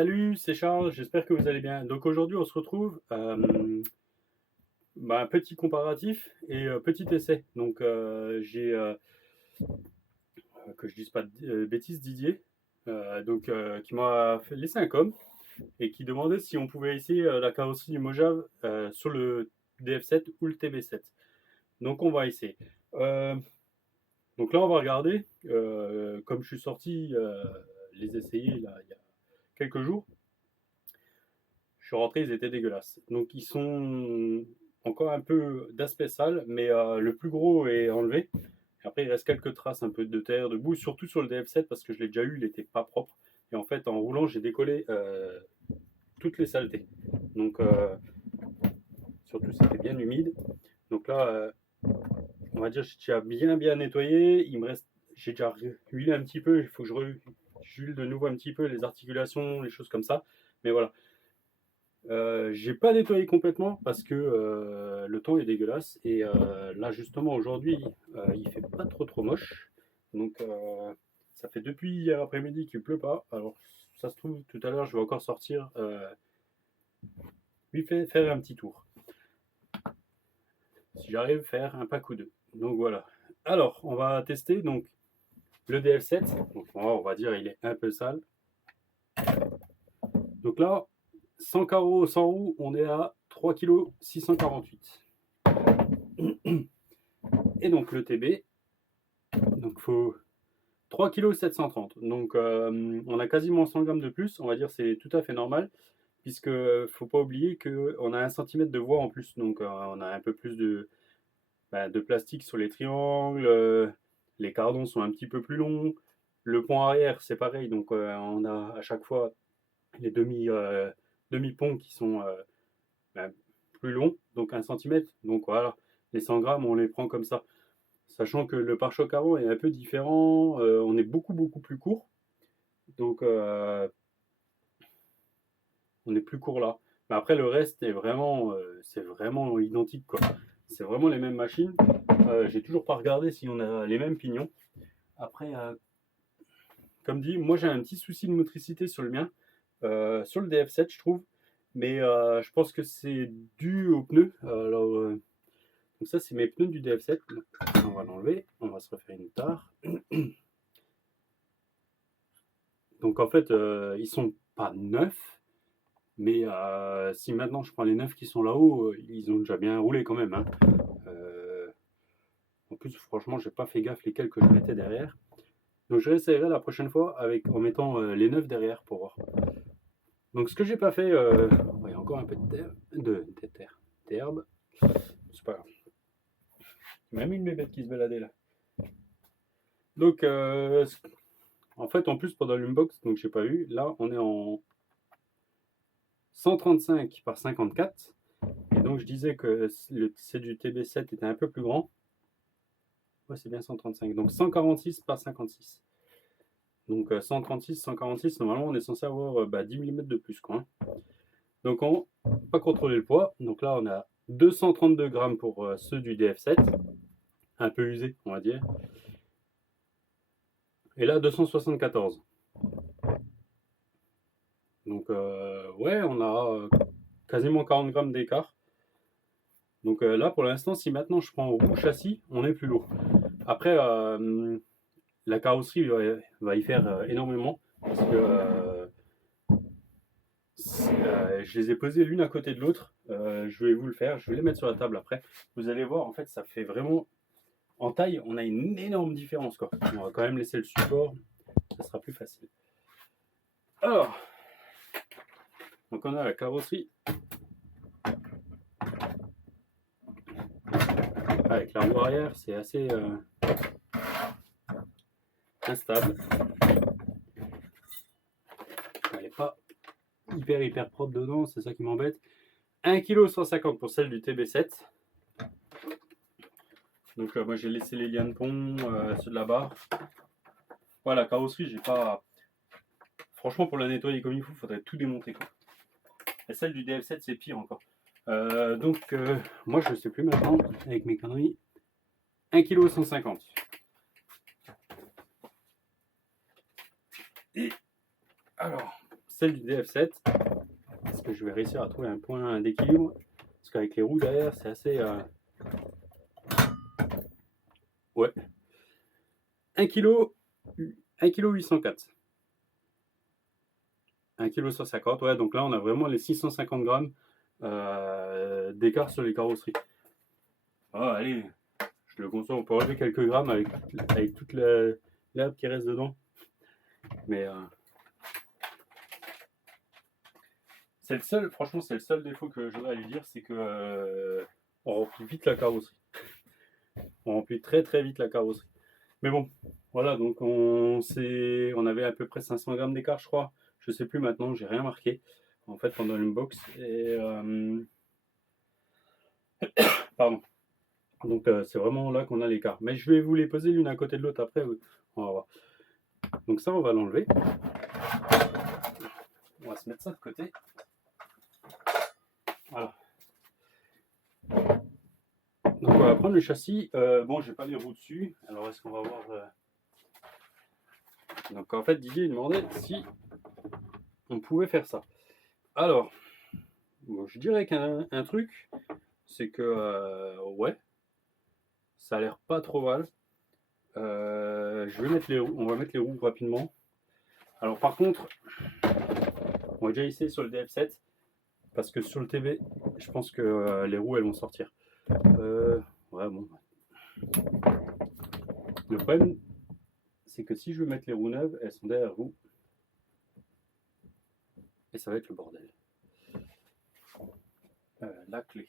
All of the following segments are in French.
Salut, c'est Charles, j'espère que vous allez bien. Donc aujourd'hui, on se retrouve, un petit comparatif et petit essai. Donc j'ai, que je dise pas de bêtises, Didier, qui m'a laissé un com et qui demandait si on pouvait essayer la carrosserie du Mojave sur le DF7 ou le TB7. Donc on va essayer. Euh, donc là, on va regarder. Comme je suis sorti les essayer là, il y a quelques jours. Je suis rentré, ils étaient dégueulasses. Donc ils sont encore un peu d'aspect sale, mais le plus gros est enlevé. Et après, il reste quelques traces un peu de terre, de boue, surtout sur le DF7 parce que je l'ai déjà eu, il n'était pas propre. Et en fait, en roulant, j'ai décollé toutes les saletés. Donc surtout, c'était bien humide. Donc là, on va dire, j'ai déjà bien nettoyé. Il me reste, j'ai déjà huilé un petit peu. Il faut que j'huile de nouveau un petit peu les articulations, les choses comme ça. Mais voilà, j'ai pas nettoyé complètement parce que le temps est dégueulasse et là justement aujourd'hui il fait pas trop moche, donc ça fait depuis hier après-midi qu'il pleut pas. Alors ça se trouve tout à l'heure je vais encore sortir lui faire un petit tour si j'arrive à faire un pack ou deux. Donc voilà, alors on va tester donc le DF7. Donc on va dire il est un peu sale. Donc là, sans carreaux, sans roues, on est à 3 kg 648. Et donc le TB, donc faut 3 kg 730. Donc on a quasiment 100 grammes de plus, on va dire c'est tout à fait normal, puisque faut pas oublier qu'on a 1 cm de voie en plus, donc on a un peu plus de plastique sur les triangles, les cardons sont un petit peu plus longs, le pont arrière c'est pareil, donc on a à chaque fois les demi-ponts qui sont ben, plus longs, donc 1 cm, donc voilà, les 100 grammes on les prend comme ça. Sachant que le pare-choc avant est un peu différent, on est beaucoup plus court, donc on est plus court là. Mais après le reste est vraiment, c'est vraiment identique quoi. C'est vraiment les mêmes machines. J'ai toujours pas regardé si on a les mêmes pignons. Après, comme dit, moi j'ai un petit souci de motricité sur le mien, sur le DF7 je trouve, mais je pense que c'est dû aux pneus. Donc ça c'est mes pneus du DF7. On va l'enlever, on va se refaire une tare. Donc en fait, ils sont pas neufs, mais si maintenant je prends les neufs qui sont là-haut, ils ont déjà bien roulé quand même, hein. Euh, En plus, franchement, j'ai pas fait gaffe lesquels que je mettais derrière. Donc je réessayerai la prochaine fois en mettant les neufs derrière pour voir. Donc ce que j'ai pas fait, il y a encore un peu de terre, d'herbe. C'est pas grave. Même une bébête qui se baladait là. Donc en fait, en plus pendant l'unbox, donc j'ai pas eu. Là, on est en 135 par 54. Et donc je disais que c'est du TB7 était un peu plus grand. Ouais, c'est bien 135. Donc 146 par 56. Donc 136, 146, normalement on est censé avoir 10 mm de plus, quoi, hein. Donc on va pas contrôler le poids. Donc là on a 232 grammes pour ceux du DF7, un peu usé on va dire. Et là 274. Donc ouais, on a quasiment 40 grammes d'écart. Donc là pour l'instant, si maintenant je prends roue châssis, on est plus lourd. Après, la carrosserie va y faire énormément parce que je les ai posées l'une à côté de l'autre. Je vais vous le faire, je vais les mettre sur la table après. Vous allez voir, en fait, ça fait vraiment. En taille, on a une énorme différence, quoi. On va quand même laisser le support, ça sera plus facile. Alors, donc on a la carrosserie avec la roue arrière, c'est assez instable. Elle n'est pas hyper propre dedans, c'est ça qui m'embête. 1,150 kg pour celle du TB7. Donc moi j'ai laissé les liens de pont, ceux de la barre. Voilà, la carrosserie, j'ai pas. Franchement, pour la nettoyer comme il faut, il faudrait tout démonter, quoi. Et celle du DF7, c'est pire encore. Donc moi je sais plus maintenant, avec mes conneries. 1,150 kg. Et alors, celle du DF7. Est-ce que je vais réussir à trouver un point d'équilibre? Parce qu'avec les roues derrière, c'est assez... Ouais. 1 kg, 1 kg 804. 1 kg 150, ouais, donc là on a vraiment les 650 grammes d'écart sur les carrosseries. Oh, allez, je le conçois, on peut enlever quelques grammes avec toute l'herbe qui reste dedans. Mais c'est le seul, franchement, c'est le seul défaut que j'aurais à lui dire, c'est que on remplit vite la carrosserie. On remplit très très vite la carrosserie. Mais bon, voilà, donc on avait à peu près 500 grammes d'écart, je crois. Je sais plus maintenant, j'ai rien marqué. En fait, pendant l'unbox. Et pardon. Donc c'est vraiment là qu'on a l'écart. Mais je vais vous les poser l'une à côté de l'autre après. On va voir. Donc ça, on va l'enlever. On va se mettre ça de côté. Voilà. Donc on va prendre le châssis. Bon, j'ai pas les roues dessus. Alors est-ce qu'on va voir Donc en fait, Didier demandait si on pouvait faire ça. Alors, bon, je dirais qu'un truc, c'est que ouais, ça a l'air pas trop mal. Je vais mettre on va mettre les roues rapidement. Alors par contre, on va déjà essayer sur le DF7 parce que sur le TB, je pense que les roues elles vont sortir. Ouais, bon. Le problème, c'est que si je veux mettre les roues neuves, elles sont derrière vous. Et ça va être le bordel. La clé.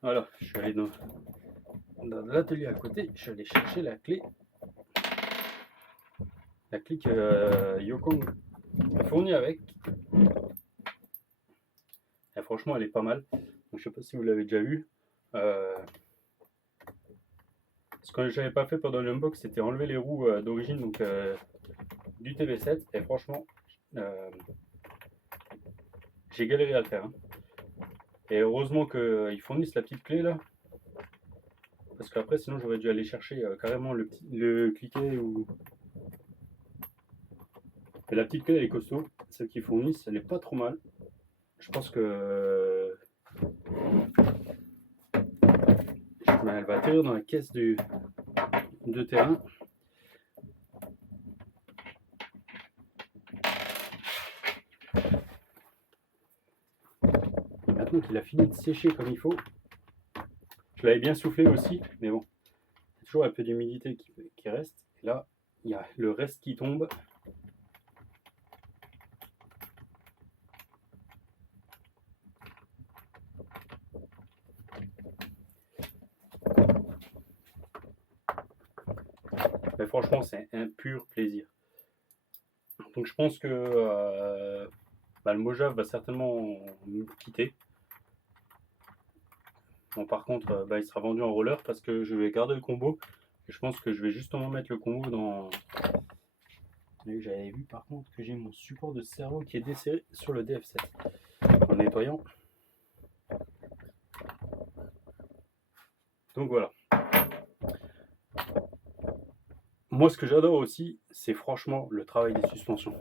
Voilà, je suis allé dans l'atelier à côté, je suis allé chercher la clé. La clé que Yokong a fournie avec. Et franchement, elle est pas mal. Donc, je sais pas si vous l'avez déjà vu. Ce que j'avais pas fait pendant l'unbox, c'était enlever les roues d'origine donc du TB7. Et franchement, j'ai galéré à le faire. Hein. Et heureusement qu'ils fournissent la petite clé là. Parce qu'après, sinon, j'aurais dû aller chercher carrément le cliquet ou. Et la petite clé, elle est costaud. Celle qu'ils fournissent, elle est pas trop mal. Je pense que. Elle va atterrir dans la caisse de terrain. Et maintenant qu'il a fini de sécher comme il faut, je l'avais bien soufflé aussi, mais bon, il y a toujours un peu d'humidité qui reste. Et là, il y a le reste qui tombe. Mais franchement, c'est un pur plaisir. Donc je pense que le Mojave va certainement nous quitter. Bon, par contre, il sera vendu en roller parce que je vais garder le combo. Et je pense que je vais justement mettre le combo dans. J'avais vu par contre que j'ai mon support de cerveau qui est desserré sur le DF7. En nettoyant. Donc voilà. Moi, ce que j'adore aussi, c'est franchement le travail des suspensions.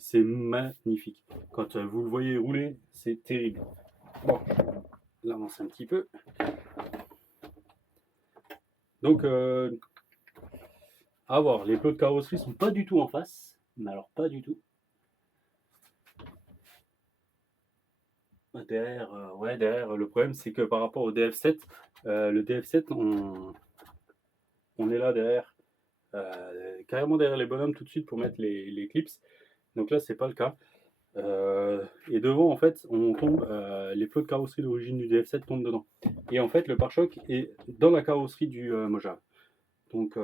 C'est magnifique. Quand vous le voyez rouler, c'est terrible. Bon, je l'avance un petit peu. Donc, à voir. Les plots de carrosserie sont pas du tout en face. Mais alors, pas du tout. Derrière, derrière, le problème, c'est que par rapport au DF7, le DF7, on est là derrière. Carrément derrière les bonhommes tout de suite pour mettre les clips. Donc là, c'est pas le cas. Et devant, en fait, on tombe, les plots de carrosserie d'origine du DF7 tombent dedans. Et en fait, le pare-choc est dans la carrosserie du Mojave. Donc,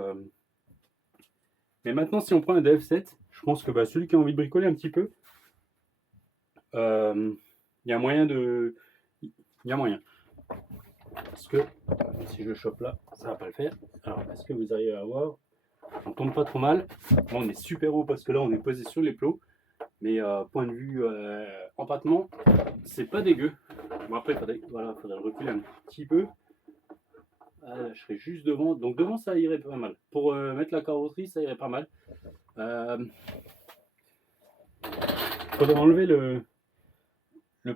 mais maintenant, si on prend un DF7, je pense que celui qui a envie de bricoler un petit peu, il y a moyen de. Il y a moyen. Parce que si je chope là, ça va pas le faire. Alors, est-ce que vous arrivez à voir? On tombe pas trop mal. Bon, on est super haut parce que là, on est posé sur les plots. Mais point de vue empattement, c'est pas dégueu. Bon, après, faudrait le reculer un petit peu. Je serais juste devant. Donc devant, ça irait pas mal. Pour mettre la carrosserie, ça irait pas mal. Faudrait enlever le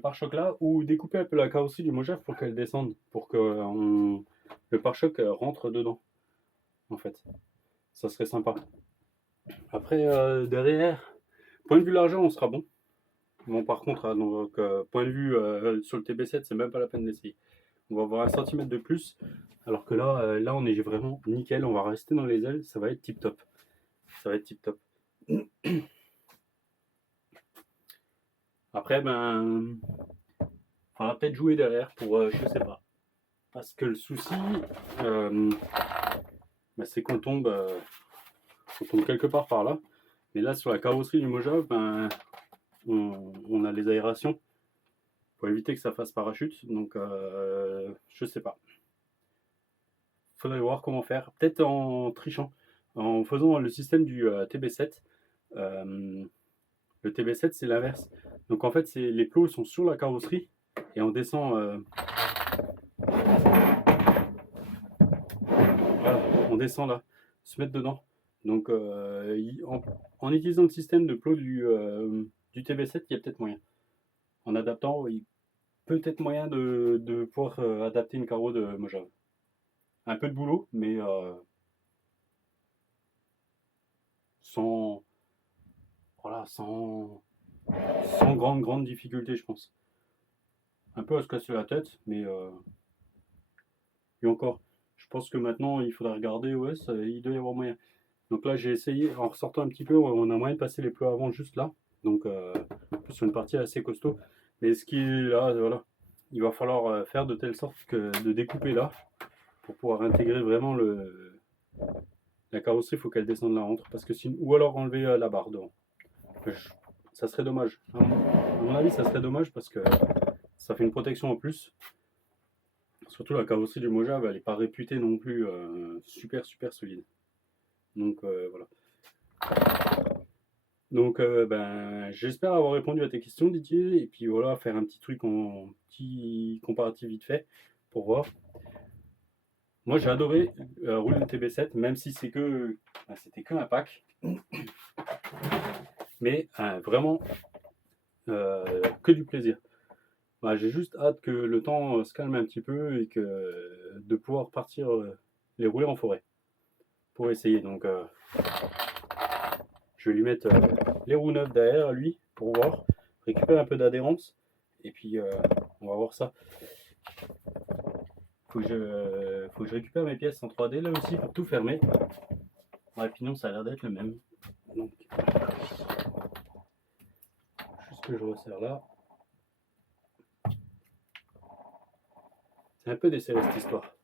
pare-choc là ou découper un peu la carrosserie du Mojave pour qu'elle descende, pour que le pare-choc rentre dedans. En fait, ça serait sympa. Après, derrière, point de vue largeur, on sera bon. Bon, par contre, donc, point de vue sur le TB7, c'est même pas la peine d'essayer. On va avoir 1 cm de plus, alors que là, on est vraiment nickel. On va rester dans les ailes, ça va être tip top. Ça va être tip top. Après, ben, on va peut-être jouer derrière pour, je sais pas. Parce que le souci, ben, c'est qu'on tombe quelque part par là. Mais là, sur la carrosserie du Mojave, ben, on a les aérations pour éviter que ça fasse parachute. Donc, je sais pas. Faudrait voir comment faire. Peut-être en trichant, en faisant le système du TB7. Le TB7, c'est l'inverse. Donc, en fait, les plots sont sur la carrosserie et on descend. Voilà, on descend là, se mettre dedans. Donc, en utilisant le système de plots du TB7, il y a peut-être moyen. En adaptant, il y a peut-être moyen de pouvoir adapter une carreau de Mojave. Un peu de boulot, mais sans, voilà, sans grande difficulté, je pense. Un peu à se casser la tête, mais et encore, je pense que maintenant, il faudra regarder, ouais, il doit y avoir moyen. Donc là, j'ai essayé, en ressortant un petit peu, on a moyen de passer les plots avant juste là. Donc, en plus, sur une partie assez costaud. Mais ce qui est là, voilà, il va falloir faire de telle sorte que de découper là pour pouvoir intégrer vraiment la carrosserie. Il faut qu'elle descende là entre, parce que sinon, ou alors enlever la barre devant. Ça serait dommage. À mon avis, ça serait dommage parce que ça fait une protection en plus. Surtout la carrosserie du Mojave, elle n'est pas réputée non plus super solide. Donc voilà. Donc ben, j'espère avoir répondu à tes questions, Didier, et puis voilà, faire un petit truc en petit comparatif vite fait pour voir. Moi j'ai adoré rouler le TB7, même si c'était que un pack, mais vraiment que du plaisir. Bah, j'ai juste hâte que le temps se calme un petit peu et que de pouvoir partir les rouler en forêt pour essayer. Donc je vais lui mettre les roues neuves derrière lui pour voir, récupérer un peu d'adhérence et puis on va voir ça. Faut que je récupère mes pièces en 3D là aussi pour tout fermer. Ouais, puis non, ça a l'air d'être le même. Donc, juste que je resserre là. C'est un peu desserré cette histoire.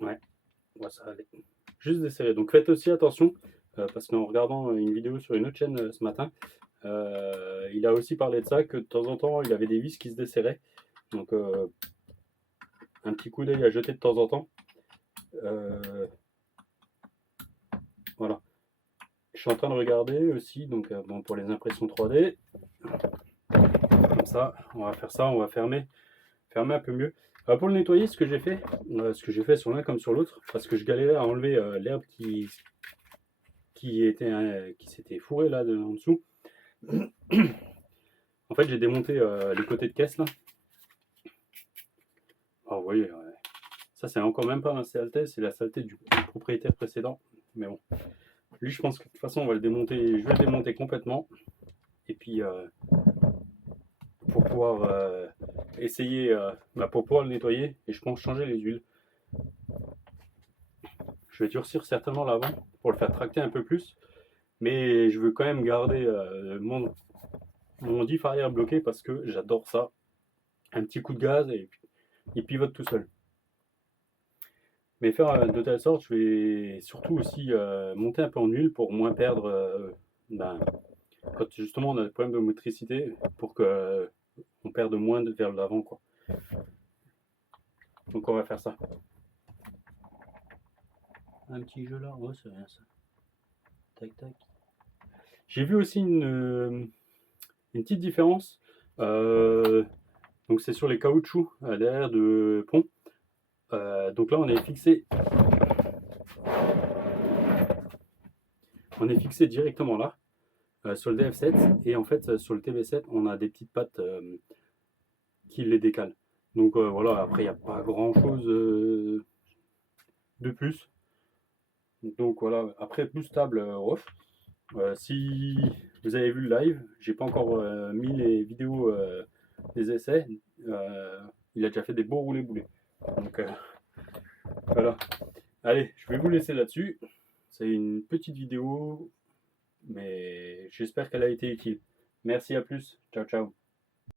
Ouais, ça va aller. Juste desserré. Donc faites aussi attention, parce qu'en regardant une vidéo sur une autre chaîne ce matin, il a aussi parlé de ça, que de temps en temps il avait des vis qui se desserraient. Donc un petit coup d'œil à jeter de temps en temps. Voilà. Je suis en train de regarder aussi, donc bon, pour les impressions 3D. Comme ça, on va fermer un peu mieux. Pour le nettoyer, ce que j'ai fait sur l'un comme sur l'autre, parce que je galérais à enlever l'herbe qui s'était fourré là en dessous. En fait, j'ai démonté les côtés de caisse là. Ah, vous voyez, ça c'est encore même pas ma saleté, c'est la saleté du propriétaire précédent. Mais bon, lui, je pense que de toute façon, on va le démonter. Je vais le démonter complètement. Et puis, pour pouvoir essayer, pour pouvoir le nettoyer, et je pense changer les huiles. Je vais durcir certainement l'avant pour le faire tracter un peu plus. Mais je veux quand même garder mon diff arrière bloqué parce que j'adore ça. Un petit coup de gaz et puis il pivote tout seul. Mais faire de telle sorte, je vais surtout aussi monter un peu en huile pour moins perdre, quand justement on a des problèmes de motricité, pour que on perde moins vers l'avant, quoi. Donc on va faire ça. Un petit jeu là, ouais, c'est rien ça. Tac tac. J'ai vu aussi une petite différence. Donc c'est sur les caoutchoucs derrière de pont. Donc là on est fixé directement là sur le DF7 et en fait sur le TB7 on a des petites pattes qui les décalent. Donc voilà, après il n'y a pas grand chose de plus. Donc voilà, après plus stable off. Si vous avez vu le live, j'ai pas encore mis les vidéos des essais. Il a déjà fait des beaux roulés-boulés. Donc voilà. Allez, je vais vous laisser là-dessus. C'est une petite vidéo, mais j'espère qu'elle a été utile. Merci, à plus. Ciao, ciao.